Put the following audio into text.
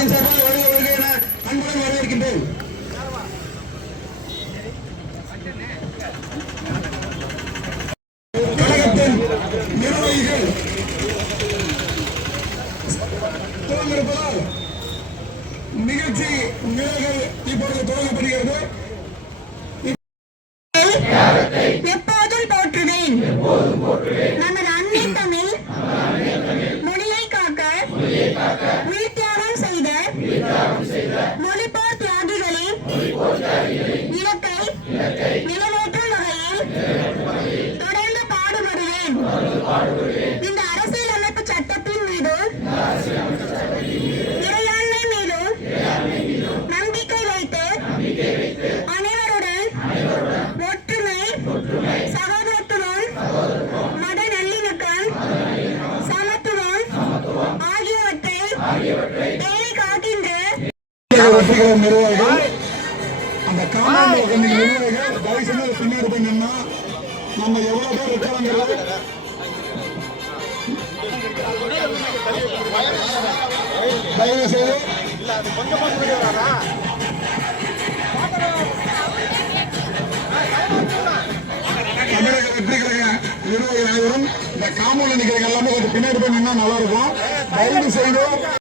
கழகத்தின் சார்பாக வருக வருக என அன்புடன் வரவேற்கின்றேன் கழகத்தின் நிர்வாகிகள் துவங்கிருப்பதால் நிகழ்ச்சி நிலைகள் இப்பொழுது துவங்கப்படுகிறது எப்போதும் போற்றுவேன். நமது அன்னை தமிழ் மொழியை காக்க நிறைவேற்றும் வகையில் தொடர்ந்து பாடுபடுவேன். இந்த அரசியல் அமைப்பு சட்டத்தின் மீது இறையாண்மை மீது நம்பிக்கை வைத்து அனைவருடன் ஒற்றுமை சகோதரத்துவம் மத நல்லிணக்கம் சமத்துவம் ஆகியவற்றை பேணி காக்கின்ற நிர்வாகிகள் அந்த காமாண்ட கண்ணின் தயவு செஞ்சு பின்னாடி போய் நின்னா நம்ம எவ்வளவு பேர் இருக்கிறோங்கிறது தயவு செய்து தமிழக வெற்றி கழக நிர்வாகிகள் அனைவரும் இந்த காமூல நிகழ்ச்சிகள் எல்லாமே கொஞ்சம் பின்னாடி போய் நின்னா நல்லா இருக்கும். தயவு செய்து